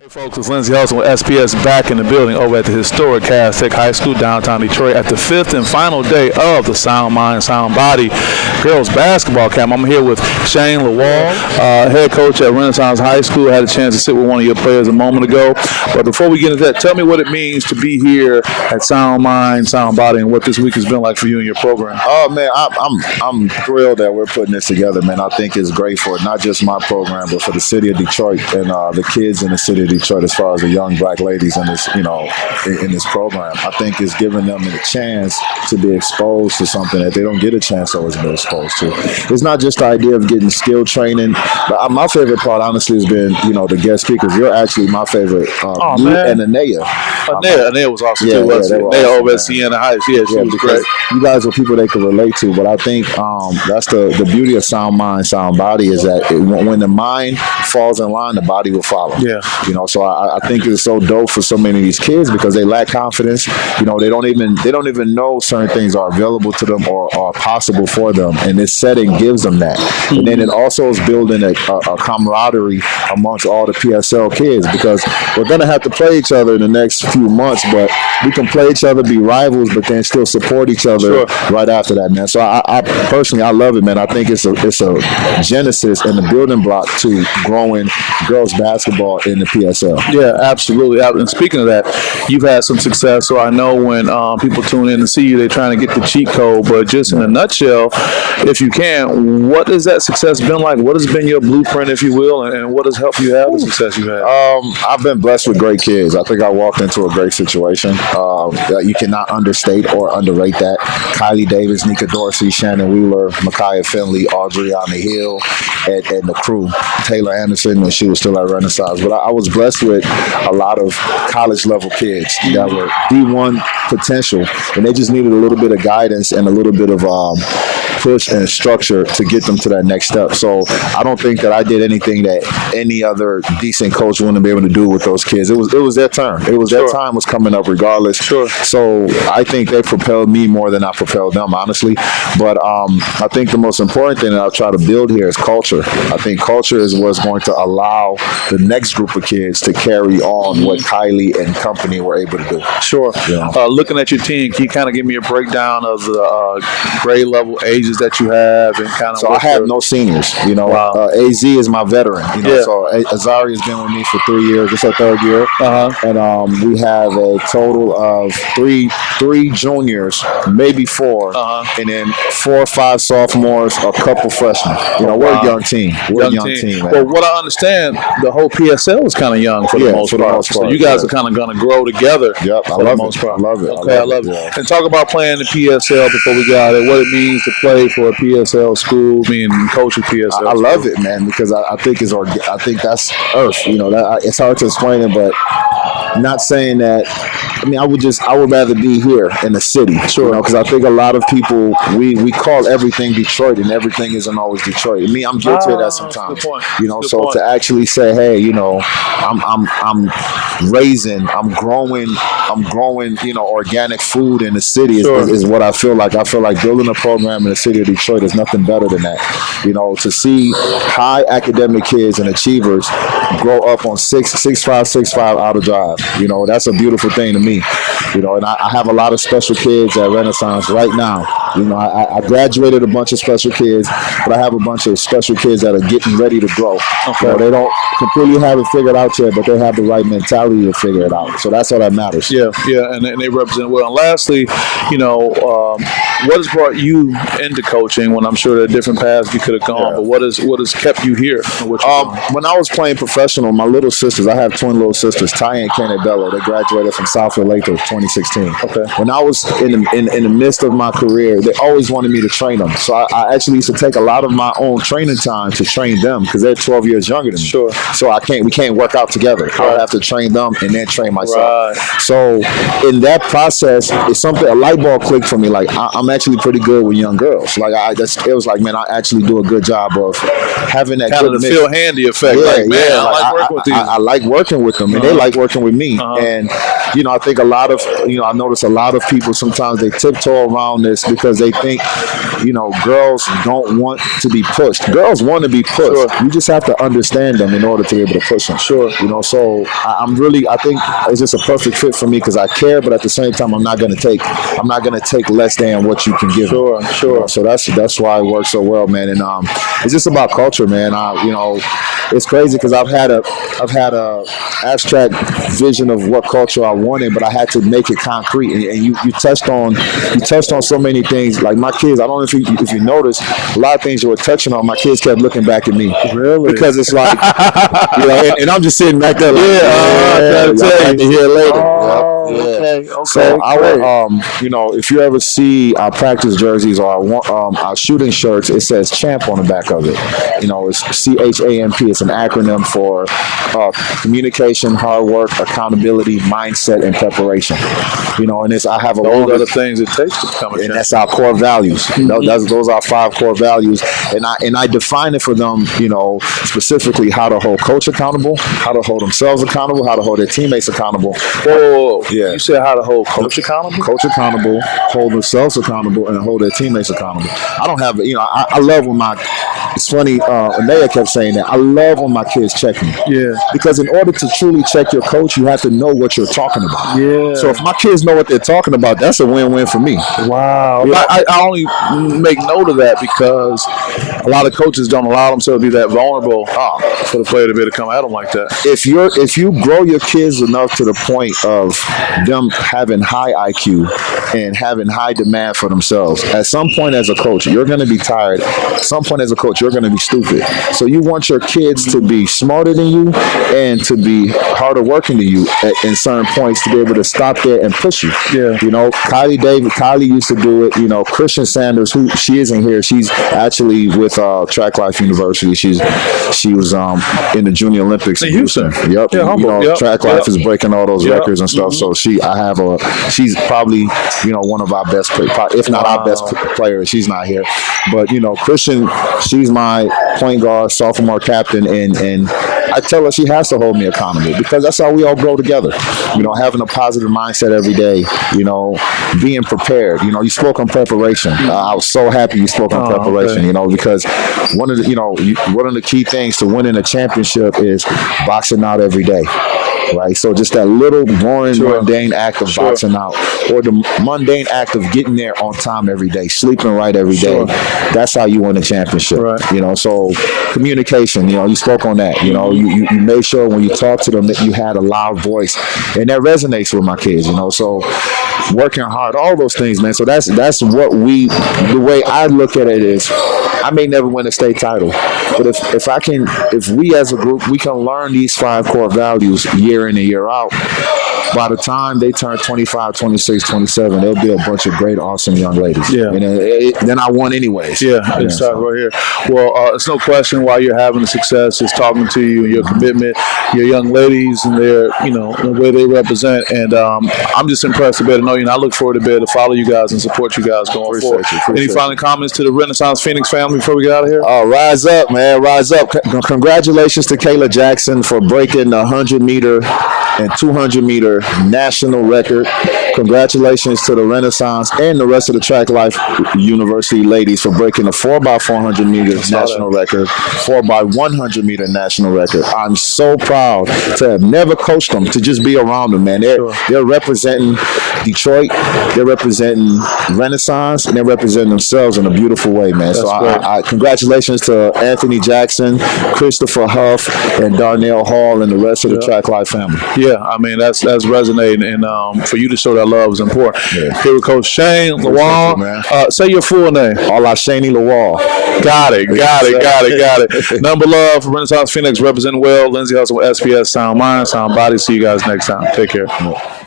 Hey folks, it's Lindsey Hudson with SPS back in the building over at the historic Aztec High School downtown Detroit at the fifth and final day of the Sound Mind, Sound Body girls basketball camp. I'm here with Shane Lewal, head coach at Renaissance High School. I had a chance to sit with one of your players a moment ago. But before we get into that, tell me what it means to be here at Sound Mind, Sound Body and what this week has been like for you and your program. Oh man, I'm thrilled that we're putting this together, man. I think it's great for not just my program, but for the city of Detroit and the kids in the city of Detroit, as far as the young black ladies in this, in this program. I think it's giving them a chance to be exposed to something that they don't get a chance to always be exposed to. It's not just the idea of getting skill training, but my favorite part, honestly, has been, the guest speakers. You're actually my favorite. You and Anaya. Anaya was awesome too. Anaya over at Siena Heights. Yeah, she was great. You guys are people they can relate to, but I think that's the beauty of Sound Mind, Sound Body is that when the mind falls in line, the body will follow. Yeah. So I think it's so dope for so many of these kids because they lack confidence. They don't even know certain things are available to them or are possible for them, and this setting gives them that. And then it also is building a camaraderie amongst all the PSL kids because we're gonna have to play each other in the next few months, but we can play each other, be rivals, but then still support each other right after that, man. So I personally, I love it, man. I think it's a genesis and a building block to growing girls basketball in the PSL. Yeah, absolutely. And speaking of that, you've had some success. So I know when people tune in to see you, they're trying to get the cheat code. But just in a nutshell, if you can, what has that success been like? What has been your blueprint, if you will, and what has helped you have the success you've had? I've been blessed with great kids. I think I walked into a great situation. You cannot understate or underrate that. Kylie Davis, Nika Dorsey, Shannon Wheeler, Micaiah Finley, Audriana Hill, and the crew. Taylor Anderson when she was still at Renaissance. But I was blessed with a lot of college level kids that were D1 potential, and they just needed a little bit of guidance and a little bit of push and structure to get them to that next step. So I don't think that I did anything that any other decent coach wouldn't be able to do with those kids. It was their turn. Their time was coming up regardless. So I think they propelled me more than I propelled them, honestly. But I think the most important thing that I'll try to build here is culture. I think culture is what's going to allow the next group of kids to carry on what Kylie and company were able to do. Looking at your team, can you kind of give me a breakdown of the grade level ages that you have and kind of? So I have no seniors. AZ is my veteran. So Azari has been with me for 3 years. It's our third year, and we have a total of three juniors, maybe four, and then 4 or 5 sophomores, a couple freshmen. We're a young team. We're a young team. Well, what I understand, the whole PSL is kind of young for the most part. So you guys are kind of going to grow together. Yep, I love it. I love it. Okay, I love it. Yeah. And talk about playing the PSL before we got it. What it means to play for a PSL school, being coach of PSL. I love it, man, because I think that's earth. It's hard to explain it, but not saying that. I would rather be here in the city, because I think a lot of people we call everything Detroit, and everything isn't always Detroit. I'm guilty of that sometimes. To actually say, hey, I'm raising, I'm growing, organic food in the city is what I feel like. I feel like building a program in the city of Detroit is nothing better than that. To see high academic kids and achievers grow up on 6'5" Outer Drive. That's a beautiful thing to me. And I have a lot of special kids at Renaissance right now. I graduated a bunch of special kids, but I have a bunch of special kids that are getting ready to grow. They don't completely have it figured out yet, but they have the right mentality to figure it out. So that's all that matters. Yeah, and they represent well. And lastly, what has brought you into coaching when I'm sure there are different paths you could have gone, but what has kept you here? When I was playing professional, my little sisters, I have twin little sisters, Ty and Kenneth Bello, they graduated from Southfield Lathrop 2016. When I was in the midst of my career, they always wanted me to train them. So I actually used to take a lot of my own training time to train them because they're 12 years younger than me. So we can't work out together. I would have to train them and then train myself. So in that process, it's something, a light bulb clicked for me. Like I'm actually pretty good with young girls. Like it was like, man, I actually do a good job of having that kind of the mix. feel handy effect. I like working with these. I like working with them, and they like working with me. And I think a lot of, I notice a lot of people sometimes they tiptoe around this because they think, girls don't want to be pushed. Girls want to be pushed. Sure. You just have to understand them in order to be able to push them. Sure. So I think it's just a perfect fit for me because I care, but at the same time, I'm not going to take less than what you can give. Sure. So that's why it works so well, man. And it's just about culture, man. It's crazy because I've had a abstract vision of what culture I wanted, but I had to make it concrete. And you touched on so many things. Like my kids, I don't know if you noticed, a lot of things you were touching on. My kids kept looking back at me. Really? Because it's like, and I'm just sitting back there like, I have to hear later. Okay. So if you ever see our practice jerseys or our shooting shirts, it says CHAMP on the back of it. It's CHAMP. It's an acronym for communication, hard work, accountability, mindset, and preparation. And I have those are the things it takes to become a champ. And that's our core values. Those are our 5 core values, and I define it for them. Specifically how to hold coach accountable, how to hold themselves accountable, how to hold their teammates accountable. Whoa. Yeah. You said how to hold coach accountable? Coach accountable, hold themselves accountable, and hold their teammates accountable. I don't have, I love when it's funny, Anaya kept saying that. I love when my kids check me. Yeah. Because in order to truly check your coach, you have to know what you're talking about. Yeah. So if my kids know what they're talking about, that's a win-win for me. Wow. Yeah. I only make note of that because a lot of coaches don't allow themselves to be that vulnerable for the player to be able to come at them like that. If you grow your kids enough to the point of them having high IQ and having high demand for themselves, at some point as a coach, you're going to be tired. At some point as a coach, you're going to be stupid. So you want your kids to be smarter than you and to be harder working than you in certain points to be able to stop there and push you. Yeah. Kylie used to do it. Christian Sanders, who she isn't here. She's actually with Track Life University. She was in the Junior Olympics in Houston. Yep. Yeah, Track Life is breaking all those records and stuff. So she's probably one of our best if not our best player. She's not here, but Christian, she's my point guard, sophomore captain, and I tell her she has to hold me accountable because that's how we all grow together. Having a positive mindset every day. Being prepared. You spoke on preparation. I was so happy you spoke on preparation. Okay. Because one of the key things to winning a championship is boxing out every day. Right, so just that little boring, mundane act of boxing out, or the mundane act of getting there on time every day, sleeping right every day. That's how you win a championship. Right. So communication. You spoke on that. You made sure when you talk to them that you had a loud voice, and that resonates with my kids. So working hard, all those things, man. So that's what the way I look at it is, I may never win a state title, but if we as a group, we can learn these 5 core values year in and year out, by the time they turn 25, 26, 27, there'll be a bunch of great, awesome young ladies. Yeah. And then I won anyways. Yeah, it's right here. Well, it's no question why you're having the success is talking to you and your commitment, your young ladies and their, the way they represent. And I'm just impressed to be able to know you. And I look forward to be able to follow you guys and support you guys going forward. Any final comments to the Renaissance Phoenix family before we get out of here? Oh, rise up, man. Rise up. Congratulations to Kayla Jackson for breaking the 100-meter and 200-meter national record. Congratulations to the Renaissance and the rest of the Track Life University ladies for breaking the 4x400 meters national record, 4x100 meter national record. I'm so proud to have never coached them, to just be around them, man. They're representing Detroit, they're representing Renaissance, and they're representing themselves in a beautiful way, man. So I congratulations to Anthony Jackson, Christopher Huff, and Darnell Hall, and the rest of the Track Life family. Yeah, I mean, that's resonating, and for you to show that love is important. Yeah. Here with Coach Shane Lewal. Say your full name. Shane Lewal. Got it. Number love for Renaissance Phoenix, representing well. Lindsay Hustle with SPS, Sound Mind, Sound Body. See you guys next time. Take care. Yeah.